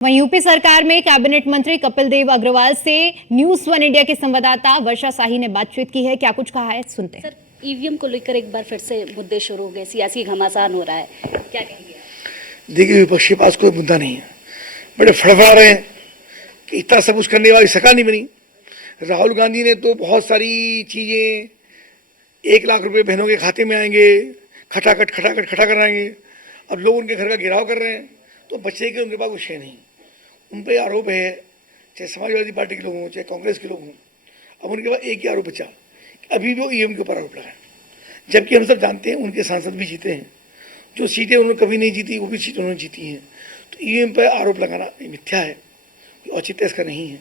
वहीं यूपी सरकार में कैबिनेट मंत्री कपिल देव अग्रवाल से न्यूज वन इंडिया के संवाददाता वर्षा शाही ने बातचीत की है। क्या कुछ कहा है, सुनते हैं। सर, ईवीएम को लेकर एक बार फिर से मुद्दे शुरू हो गए, सियासी घमासान हो रहा है, क्या कहेंगे? देखिए, विपक्ष के पास कोई मुद्दा नहीं है, बड़े फड़फड़ा रहे हैं कि इतना सब कुछ करने वाली सरकार नहीं बनी। राहुल गांधी ने तो बहुत सारी चीज़ें 1 लाख रुपए बहनों के खाते में आएंगे, खटाखट खटा कराएंगे। अब लोग उनके घर का घेराव कर रहे हैं, तो बच्चे के उनके पास कुछ है नहीं। उन पर आरोप है, चाहे समाजवादी पार्टी के लोग हों, चाहे कांग्रेस के लोग हों। अब उनके पास एक ही आरोप बचा कि अभी भी वो ईवीएम के ऊपर आरोप लगाए, जबकि हम सब जानते हैं उनके सांसद भी जीते हैं। जो सीटें उन्होंने कभी नहीं जीती, वो भी सीटें उन्होंने जीती हैं। तो ईवीएम पर आरोप लगाना मिथ्या है, कोई औचित्य इसका नहीं है।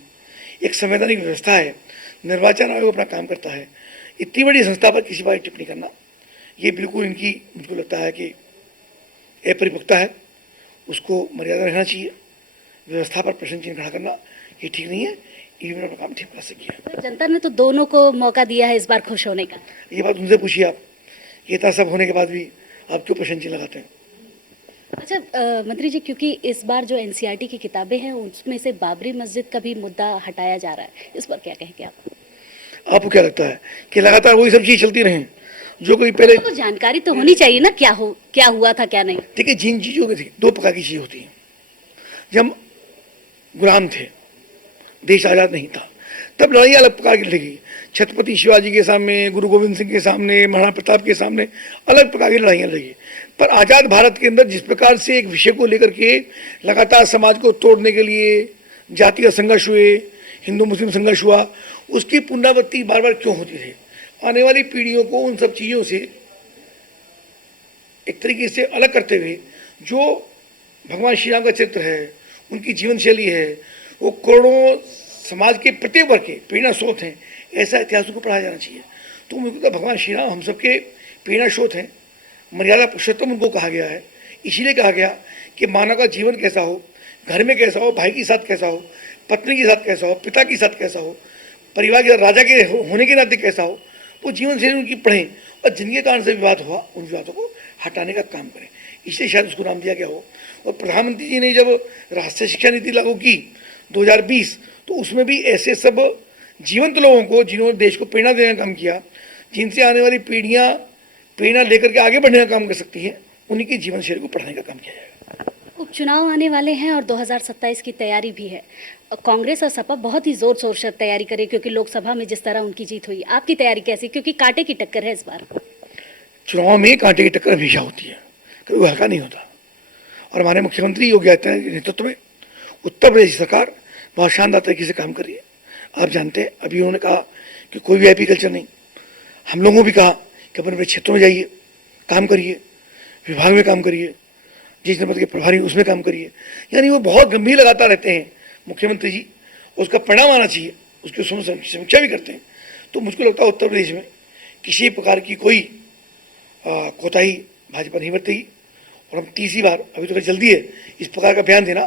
एक संवैधानिक व्यवस्था है, निर्वाचन आयोग अपना काम करता है। इतनी बड़ी संस्था पर किसी बार टिप्पणी करना, ये बिल्कुल इनकी, मुझको लगता है कि अपरिपक्वता है। उसको मर्यादा रहना चाहिए। व्यवस्था पर प्रश्न चिन्ह खड़ा करना ये ठीक नहीं है। ईवीएम अपना काम ठीक कर सकिए। जनता ने तो दोनों को मौका दिया है इस बार खुश होने का। ये बात उनसे पूछिए आप। ये इतना सब होने के बाद भी आप क्यों प्रश्न चिन्ह लगाते हैं? अच्छा मंत्री जी, क्योंकि इस बार जो एनसीईआरटी की किताबें हैं उसमें से बाबरी मस्जिद का भी मुद्दा हटाया जा रहा है, इस पर क्या कहेंगे आप? आपको क्या लगता है कि लगातार वही सब चीज़ चलती रहें जो कोई पहले? तो जानकारी तो होनी चाहिए ना, क्या हुआ था क्या नहीं। देखिए, जिन चीज़ों में थी, दो प्रकार की चीज़ होती हैं। जब हम गुलाम थे, देश आज़ाद नहीं था, तब लड़ाइयाँ अलग प्रकार की लड़ी। छत्रपति शिवाजी के सामने, गुरु गोविंद सिंह के सामने, महाराणा प्रताप के सामने अलग प्रकार की लड़ाइयाँ लड़ी। पर आज़ाद भारत के अंदर जिस प्रकार से एक विषय को लेकर के लगातार समाज को तोड़ने के लिए जातीय संघर्ष हुए, हिंदू मुस्लिम संघर्ष हुआ, उसकी पुनरावृत्ति बार बार क्यों होती रही? आने वाली पीढ़ियों को उन सब चीज़ों से एक तरीके से अलग करते हुए जो भगवान श्री राम का चरित्र है, उनकी जीवन शैली है, वो करोड़ों समाज के प्रत्येक वर्ग के प्रेरणा स्रोत हैं, ऐसा इतिहास को पढ़ाया जाना चाहिए। तो मुझे लगता है भगवान श्री राम हम सबके प्रेरणा स्रोत हैं। मर्यादा पुरुषोत्तम उनको कहा गया है। इसीलिए कहा गया कि मानव का जीवन कैसा हो, घर में कैसा हो, भाई के साथ कैसा हो, पत्नी के साथ कैसा हो, पिता के साथ कैसा हो, परिवार के राजा के होने के नाते कैसा हो, वो जीवन शैली उनकी पढ़ें और जिनके कारण से विवाद हुआ उन विवादों को हटाने का काम करें। इसलिए शायद उसको नाम दिया गया हो। और प्रधानमंत्री जी ने जब राष्ट्रीय शिक्षा नीति लागू की 2020, तो उसमें भी ऐसे सब जीवंत लोगों को, जिन्होंने देश को प्रेरणा देने का काम किया, जिनसे आने वाली पीढ़ियाँ प्रेरणा लेकर के आगे बढ़ने का काम कर सकती हैं, उन्हीं की जीवन शैली को पढ़ाने का काम किया जाएगा। उपचुनाव आने वाले हैं और 2027 की तैयारी भी है। कांग्रेस और सपा बहुत ही जोर शोर से तैयारी करे, क्योंकि लोकसभा में जिस तरह उनकी जीत हुई। आपकी तैयारी कैसी, क्योंकि कांटे की टक्कर है इस बार? चुनाव में कांटे की टक्कर हमेशा होती है, कभी हल्का नहीं होता। और हमारे मुख्यमंत्री योगी आदित्यनाथ के नेतृत्व में उत्तर प्रदेश सरकार बहुत शानदार तरीके से काम कर रही है। आप जानते हैं, अभी उन्होंने कहा कि कोई वीआईपी कल्चर नहीं। हम लोगों भी कहा कि अपने अपने क्षेत्रों में जाइए, काम करिए, विभाग में काम करिए, जिस जनपद के प्रभारी उसमें काम करिए। यानी वो बहुत गंभीर लगातार रहते हैं मुख्यमंत्री जी, उसका परिणाम आना चाहिए, उसकी समीक्षा भी करते हैं। तो मुझको लगता है उत्तर प्रदेश में किसी प्रकार की कोई कोताही भाजपा नहीं बरतेगी। और हम तीसरी बार, अभी तो जल्दी है इस प्रकार का बयान देना,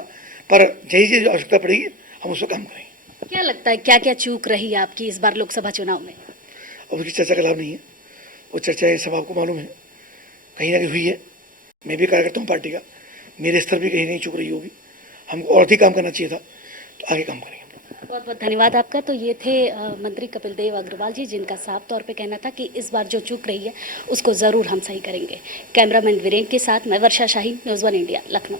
पर जैसे जो आवश्यकता पड़ेगी हम उस पर काम करेंगे। क्या लगता है क्या क्या चूक रही आपकी इस बार लोकसभा चुनाव में? अब उसकी चर्चा का लाभ नहीं है। वो चर्चा सब आपको मालूम है, कहीं ना कहीं हुई है। मैं भी कार्यकर्ता हूँ पार्टी का, मेरे स्तर भी कहीं नहीं चुक रही होगी। हमको और अधिक काम करना चाहिए था, तो आगे काम करेंगे। बहुत बहुत धन्यवाद आपका। तो ये थे मंत्री कपिल देव अग्रवाल जी, जिनका साफ तौर पे कहना था कि इस बार जो चूक रही है उसको ज़रूर हम सही करेंगे। कैमरामैन वीरेंद्र के साथ मैं वर्षा शाही, न्यूज़ वन इंडिया, लखनऊ।